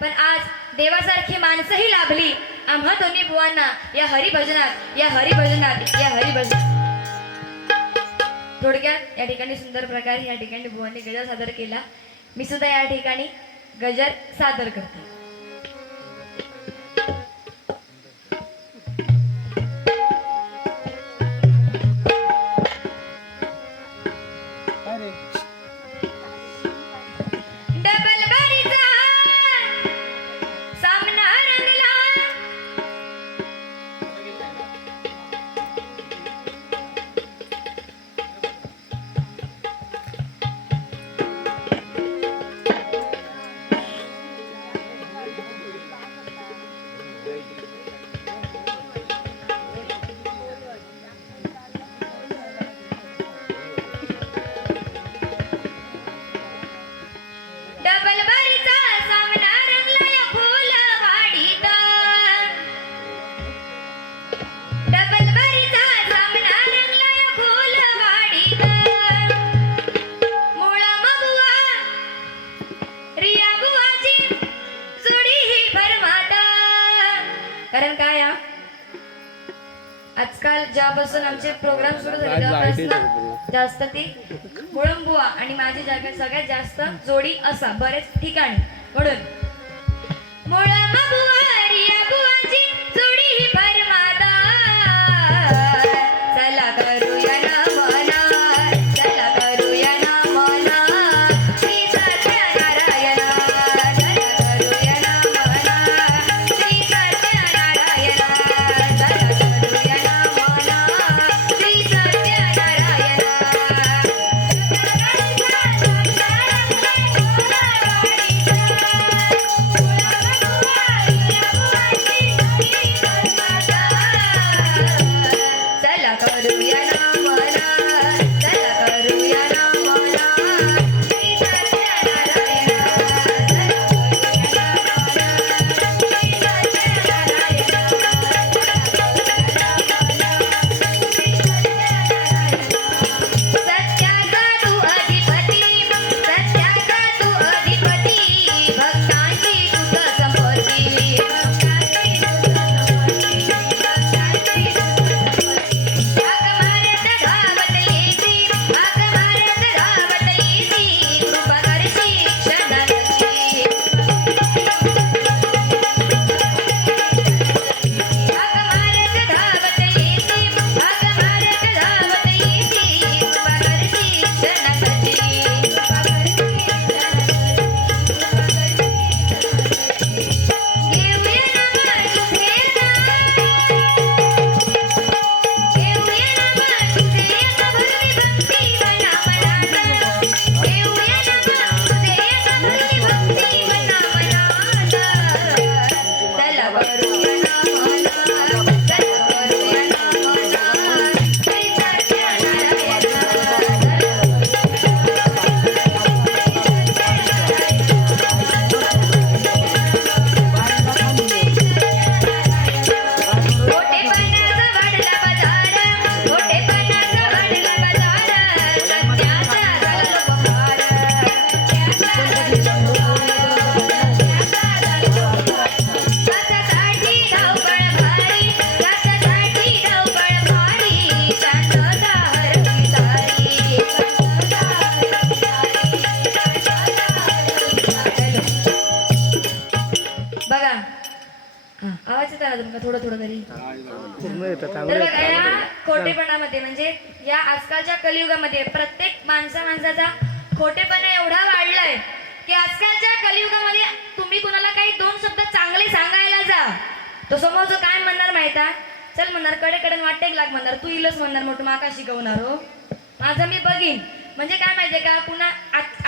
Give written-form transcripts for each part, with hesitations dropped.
पण आज देवासारखी माणसंही लाभली आम्हा दोन्ही बुवांना या हरिभजनात थोडक्यात या ठिकाणी सुंदर प्रकारे या ठिकाणी बुवांनी गजर सादर केला. मी सुद्धा या ठिकाणी गजर सादर करते. कारण काय आजकाल ज्यापासून आमचे प्रोग्राम सुरू झाले तेव्हापासून जास्त ती मुळंबुवा आणि माझी जागा सगळ्यात जास्त जोडी असा बरेच ठिकाणी म्हणून मुळंबुवा रिया बुवाची जोडी ही भरमाता. चला करूया ना मना, चला करूया ना मना, श्री सत्यनारायणा. चला करूया ना मना, श्री सत्यनारायणा. चला करूया ना मना, श्री सत्यनारायणा. चला करूया ना मना, चला करूया ना मना, श्री सत्यनारायणा. चला करूया ना मना, श्री सत्यनारायणा. सत्याचा तू अधिपती, सत्याचा तू अधिपती, भक्तांची तुझ संपत्ती, भक्तांची तुझ संपत्ती, भक्तांची तुझ संपत्ती. हाक मारत धावत येसी, हाक मारत धावत येसी, कृपा करशी क्षणानची. हाक मारत धावत येसी, हाक मारत धावत येसी, कृपा करशी क्षणानची. कृपा करशी घेऊया ना मग तुझे नाव, घेऊया ना मग तुझे भक्ती भक्ती मना मनात, घेऊया ना मग तुझे भक्ती भक्ती मना मनात. चला करूया ना मना, चला करूया ना मना, श्री सत्यनारायणा. मोठेपणाचं वाढलं बाजार, मोठेपणाचं वाढलं बाजार, सत्याचा झालो बहार, सत्याचा झालो बहार. साथसाठी धावपळ भारी, साथसाठी धावपळ भारी, शांतता हरवली सारी, शांतता हरवली सारी, शांतता हरवली सारी. बघा आवाज येतो ना तुमका थोडं थोडं तरी. तर बघा या खोटेपणामध्ये म्हणजे या आजकालच्या कलियुगामध्ये प्रत्येक माणसाचा खोटेपणा एवढा वाढलाय की आजकालच्या कलियुगामध्ये तुम्ही कुणाला काही दोन शब्द चांगले सांगायला जा तो समोरचं काय म्हणणार माहिता, चल म्हणणार कडे वाटेक लाग म्हणणार, तू इलच म्हणणार मोठं माका शिकवणार हो माझं मी बघीन. म्हणजे काय माहितीये का कुणा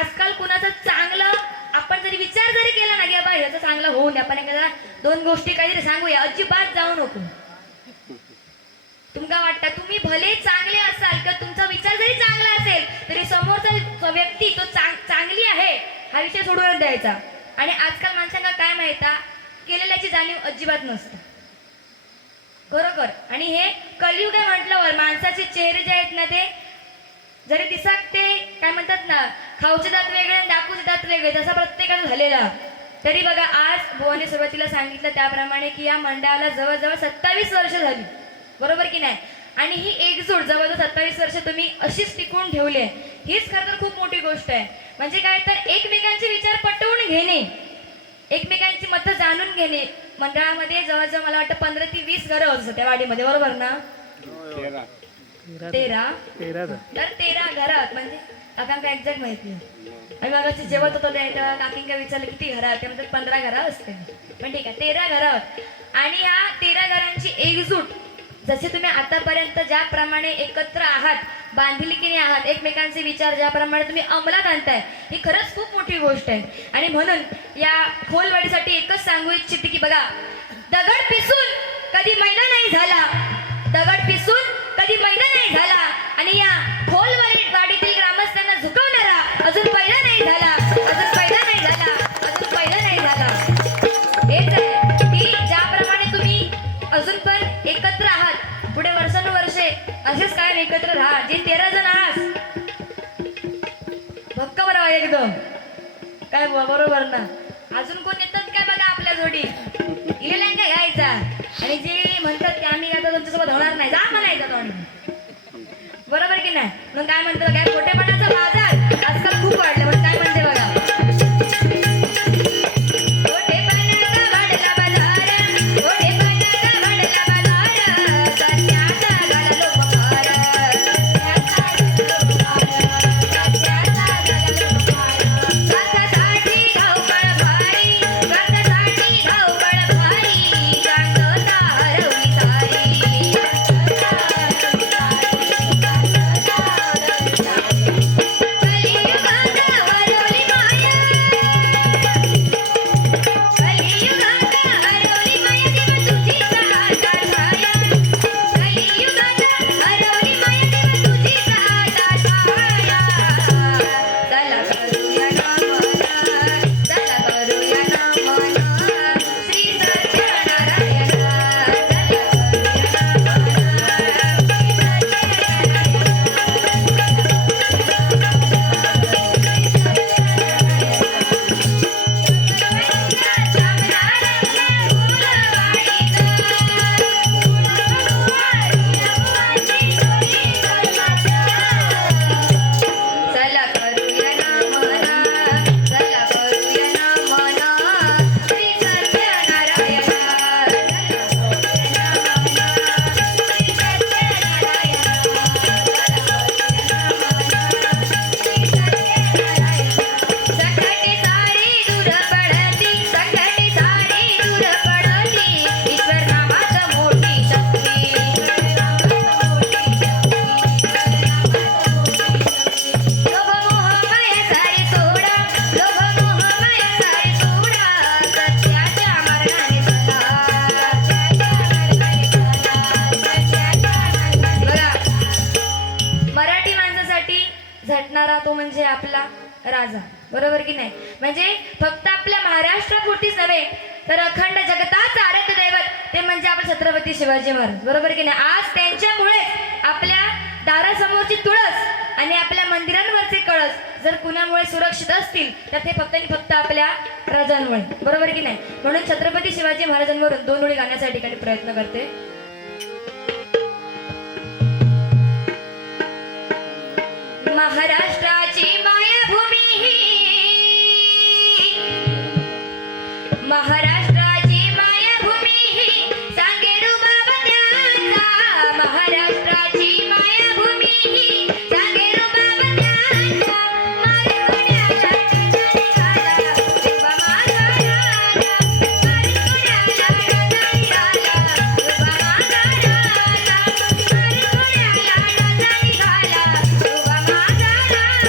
आजकाल कुणाचं चांगलं आपण जरी विचार जरी केला ना की बाबा ह्याचं चांगलं होऊन द्या, आपण एखादा दोन गोष्टी काहीतरी सांगूया, अजिबात जाऊ नको. तुमका वाटतं तुम्ही भले चांगले असाल किंवा तुमचा विचार जरी चांगला असेल तरी समोरचा व्यक्ती तो चांगली आहे हा विषय सोडून द्यायचा. आणि आजकाल माणसांना काय माहिता केलेल्याची जाणीव अजिबात नसते खरोखर. आणि हे कलियुग आहे म्हटल्यावर माणसाचे चेहरे जे आहेत ना ते जरी दिसत ते काय म्हणतात ना खाऊचे दात वेगळे आणि डाकूचे दात वेगळे तसा प्रत्येकाला झालेला. तरी बघा आज बुवाने सुरुवातीला सांगितलं त्याप्रमाणे की या मंडळाला जवळजवळ 27 वर्ष झाली, बरोबर की नाही? आणि ही एकजूट जवळजवळ 27 वर्ष तुम्ही अशीच टिकवून ठेवली आहे, हीच खरं तर खूप मोठी गोष्ट आहे. म्हणजे काय तर एकमेकांचे विचार पटवून घेणे, एकमेकांची मतं जाणून घेणे. मंडळामध्ये जवळजवळ मला वाटतं 15 ते 20 घरं होत त्या वाडीमध्ये, बरोबर ना? 13 तर 13 घरात म्हणजे काकांका एक्झॅक्ट माहिती आहे. आणि मग जेवत होतो तेव्हा काकींका विचारलं किती घरात, त्यामध्ये 15 घरं असते, पण ठीक आहे 13 घरं. आणि ह्या 13 घरांची एकजूट जसे तुम्ही आतापर्यंत ज्याप्रमाणे एकत्र आहात, बांधिलकीने आहात, एकमेकांचे विचार ज्याप्रमाणे तुम्ही अंमलात आणताय, ही खरंच खूप मोठी गोष्ट आहे. आणि म्हणून या खोलवाडीसाठी एकच सांगू इच्छिते की बघा, दगड पिसून कधी मैदा नाही झाला, दगड पिसून कधी मैदा नाही झाला, आणि या खोलवाडीतील ग्रामस्थांना झुकवणारा अजून पहिला नाही झाला, अजून पहिला नाही झाला, अजून पहिला नाही झाला. हेच आहे की ज्याप्रमाणे तुम्ही अजून पण एकत्र आहात, पुढे वर्षानुवर्षे असेच कायम एकत्र राहा. जे 13 जण आहात भक्कम राहा एकदम, काय बरोबर ना? अजून कोण येतात काय बघा आपल्या जोडी, इलेल्या काय घ्यायचा, आणि जे म्हणतात की आम्ही आता तुमच्यासोबत होणार नाही, जा म्हणायचं तो, बरोबर की नाही? मग काय म्हणतो काय, खोटेपणाचा बाजार आजकाल खूप वाढला. मग काय म्हणते बघा, झटणारा तो म्हणजे आपला राजा, बरोबर की नाही? म्हणजे फक्त आपल्या महाराष्ट्रापुरतीच नव्हे तर अखंड जगताचं आराध्य दैवत ते म्हणजे आपण छत्रपती शिवाजी महाराज, बरोबर की नाही? आज त्यांच्यामुळेच आपल्या दारासमोरची तुळस आणि आपल्या मंदिरांवरचे कळस जर कुणामुळे सुरक्षित असतील तर ते फक्त आणि फक्त आपल्या राजांमुळे, बरोबर की नाही? म्हणून छत्रपती शिवाजी महाराजांवरून 2 ओळी गाण्यासाठी काही प्रयत्न करते. महाराष्ट्राची मायभूमी ही, महाराष्ट्राची मायभूमी ही, सांगे रुबाब त्यांचा. महाराष्ट्राची मायभूमी ही, सांगे रुबाब त्यांचा. मारकुण्याला निघाला रुबा माझा राजा, मारकुण्याला निघाला रुबा माझा राजा, मारकुण्याला निघाला रुबा माझा राजा.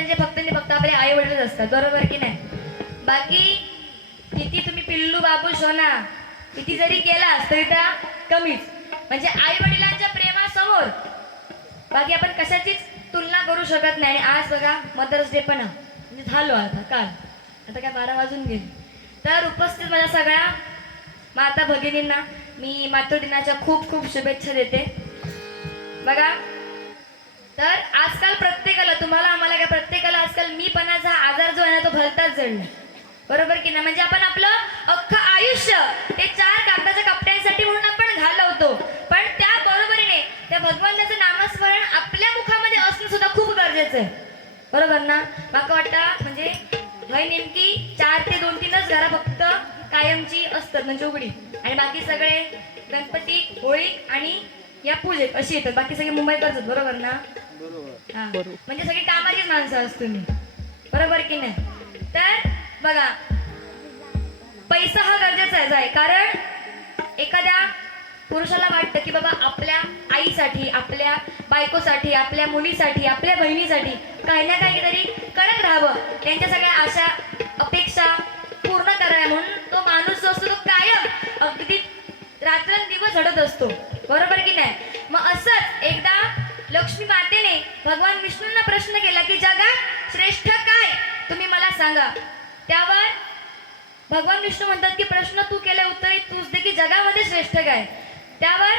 म्हणजे फक्त आणि फक्त आपले आई वडीलच असतात, बरोबर की नाही? बाकी किती तुम्ही पिल्लू बाबू सोना किती जरी केलास तरी त्या कमीच. म्हणजे आई वडिलांच्या प्रेमासमोर बाकी आपण कशाचीच तुलना करू शकत नाही. आणि आज बघा मदर्स डे पण म्हणजे झालो आता काल, आता काय 12 वाजून गेले. तर उपस्थित माझ्या सगळ्या माता भगिनींना मी मातृदिनाच्या खूप खूप शुभेच्छा देते. बघा, तर आजकाल प्रत्येकाला, तुम्हाला आम्हाला काय प्रत्येकाला आजकाल मीपणाचा आजार जो आहे ना तो भलताच जडला, बरोबर की नाही? म्हणजे आपण आपलं अख्खं आयुष्य ते 4 कागदाच्या कपड्यांसाठी म्हणून आपण घालवतो, पण त्या बरोबरीने त्या भगवंताचं नामस्मरण आपल्या मुखामध्ये असणं सुद्धा खूप गरजेचं आहे, बरोबर ना? माका वाटतं म्हणजे वय नेमकी 4 ते 2-3च घरा फक्त कायमची असतात म्हणजे उघडी, आणि बाकी सगळे गणपती, होळी आणि या पूजेत अशी येतात. बाकी सगळे मुंबईकरच, बरोबर ना? हा, म्हणजे सगळी कामाचीच माणसं असतो मी, बरोबर की नाही? तर बघा, पैसा हा गरजेचा आहे, कारण एखाद्या पुरुषाला वाटतं की बाबा आपल्या आईसाठी, आपल्या बायकोसाठी, आपल्या मुलीसाठी, आपल्या बहिणीसाठी काही ना काहीतरी करत राहावं, त्यांच्या सगळ्या आशा अपेक्षा पूर्ण कराव्या, म्हणून तो माणूस जो असतो तो कायम अगदी रात्रंदिवस झडत असतो, बरोबर की नाही? मग असंच एकदा लक्ष्मी मातेने भगवान विष्णूंना प्रश्न केला की जगात श्रेष्ठ काय, तुम्ही मला सांगा. त्यावर भगवान विष्णू म्हणतात की प्रश्न तू केला, उत्तर तूच दे की जगामध्ये श्रेष्ठ काय. त्यावर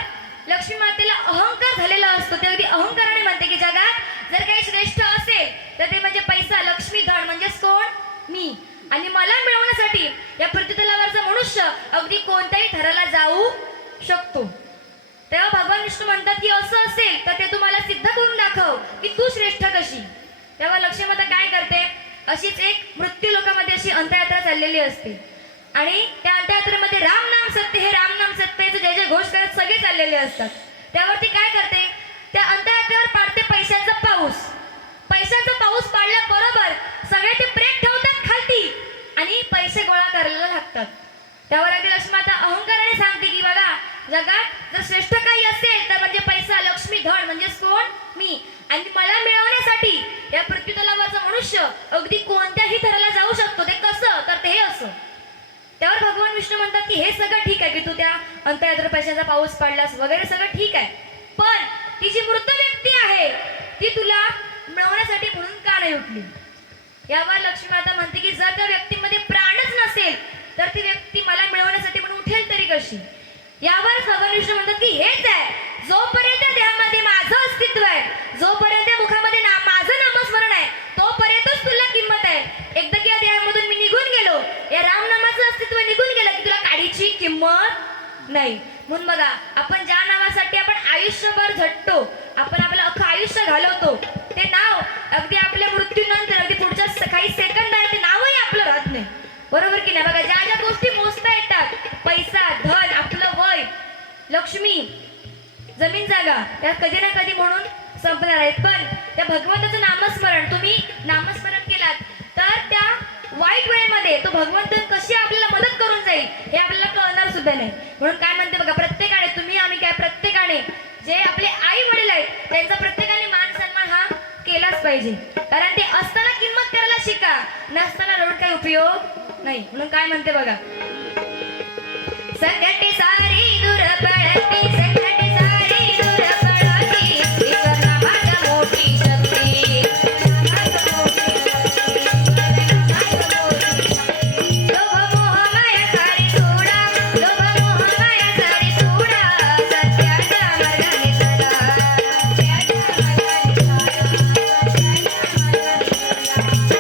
लक्ष्मी मातेला अहंकार झालेला असतो, ते अगदी अहंकाराने म्हणते की जगात जर काही श्रेष्ठ असेल तर ते म्हणजे पैसा, लक्ष्मी, धन, म्हणजेच कोण? मी. आणि मला मिळवण्यासाठी या पृथ्वीतलावरचा मनुष्य अगदी कोणत्याही थराला जाऊ शकतो. तेव्हा भगवान विष्णू म्हणतात की असं असेल तर ते तुम्हाला सिद्ध करून दाखव की तू श्रेष्ठ कशी. तेव्हा लक्ष्मी माता काय करते, अशीच एक मृत्यू लोकांमध्ये अशी अंत्ययात्रा चाललेली असते, आणि त्या अंत्ययात्रेमध्ये राम नाम सत्य, हे राम नाम सत्यचं जय जय घोष करत सगळे चाललेले असतात. त्यावरती काय करते, त्या अंत्ययात्रेवर पाडते पैशाचा पाऊस. पैशाचा पाऊस पाडल्याबरोबर सगळे ते प्रेत ठेवतात खालती आणि पैसे गोळा करायला लागतात. त्यावर अगदी लक्ष्मी माता अहंकाराने सांगते की बघा, जगात जर श्रेष्ठ काही असेल तर म्हणजे पैसा, लक्ष्मी, धन, म्हणजेच कोण? मी. आणि मला मिळवण्यासाठी या पृथ्वीतलावरचा मनुष्य अगदी कोणत्याही थराला जाऊ शकतो. ते कसं, तर ते हे असं. त्यावर भगवान विष्णू म्हणतात की हे सगळं ठीक आहे की तू त्या अंत्ययात्रा पैशाचा पाऊस पाडलास वगैरे, सगळं ठीक आहे, पण ती जी मृत व्यक्ती आहे ती तुला मिळवण्यासाठी म्हणून का नाही उठली. यावर लक्ष्मी माता म्हणते की जर त्या व्यक्तीमध्ये प्राणच नसेल तर ती व्यक्ती मला मिळवण्यासाठी म्हणून उठेल तरी कशी. यावर भगवान विष्णू म्हणतात की हेच आहे, जोपर्यंत देहामध्ये माझं अस्तित्व आहे, जोपर्यंत मुखामध्ये माझं नामस्मरण आहे, तोपर्यंतच तुला किंमत आहे. एकदा की या देहामधून मी निघून गेलो, या रामनामाचं अस्तित्व निघून गेलं की तुला काडीची किंमत नाही. म्हणून बघा, आपण ज्या नावासाठी आपण आयुष्यभर झटतो, आपण आपलं अख्खं आयुष्य घालवतो, ते नाव अगदी आपल्या मृत्यूनंतर अगदी पुढच्या काही सेकंदात ते नावही आपलं राहत नाही, बरोबर की नाही? बघा, ज्या ज्या गोष्टी मोजता येतात, पैसा, धन, आपलं वय, लक्ष्मी, जमीन, जागा, त्या कधी ना कधी म्हणून संपणार आहेत. पण त्या भगवंताचं नामस्मरण तुम्ही नामस्मरण केलात तर त्या वाईट वेळेमध्ये तो भगवंत कशी आपल्याला मदत करून जाईल हे आपल्याला कळणार सुद्धा नाही. म्हणून काय म्हणते बघा, प्रत्येकाने, तुम्ही आम्ही काय, प्रत्येकाने जे आपले आई वडील आहेत त्यांचा प्रत्येकाने मान सन्मान हा केलाच पाहिजे, कारण ते असताना किंमत करायला शिका, नसताना रडून काही उपयोग नाही. म्हणून काय म्हणते बघा, संकट सारी दूर पळती, संकट सारी दूर पळती, ईश्वर नामात मोठी शक्ती, लोभ मोह माया सारी सोडा, लोभ मोह माया सारी सोडा, सत्याच्या मार्गाने चला, सत्याच्या मार्गाने चला, सत्याच्या मार्गाने चला.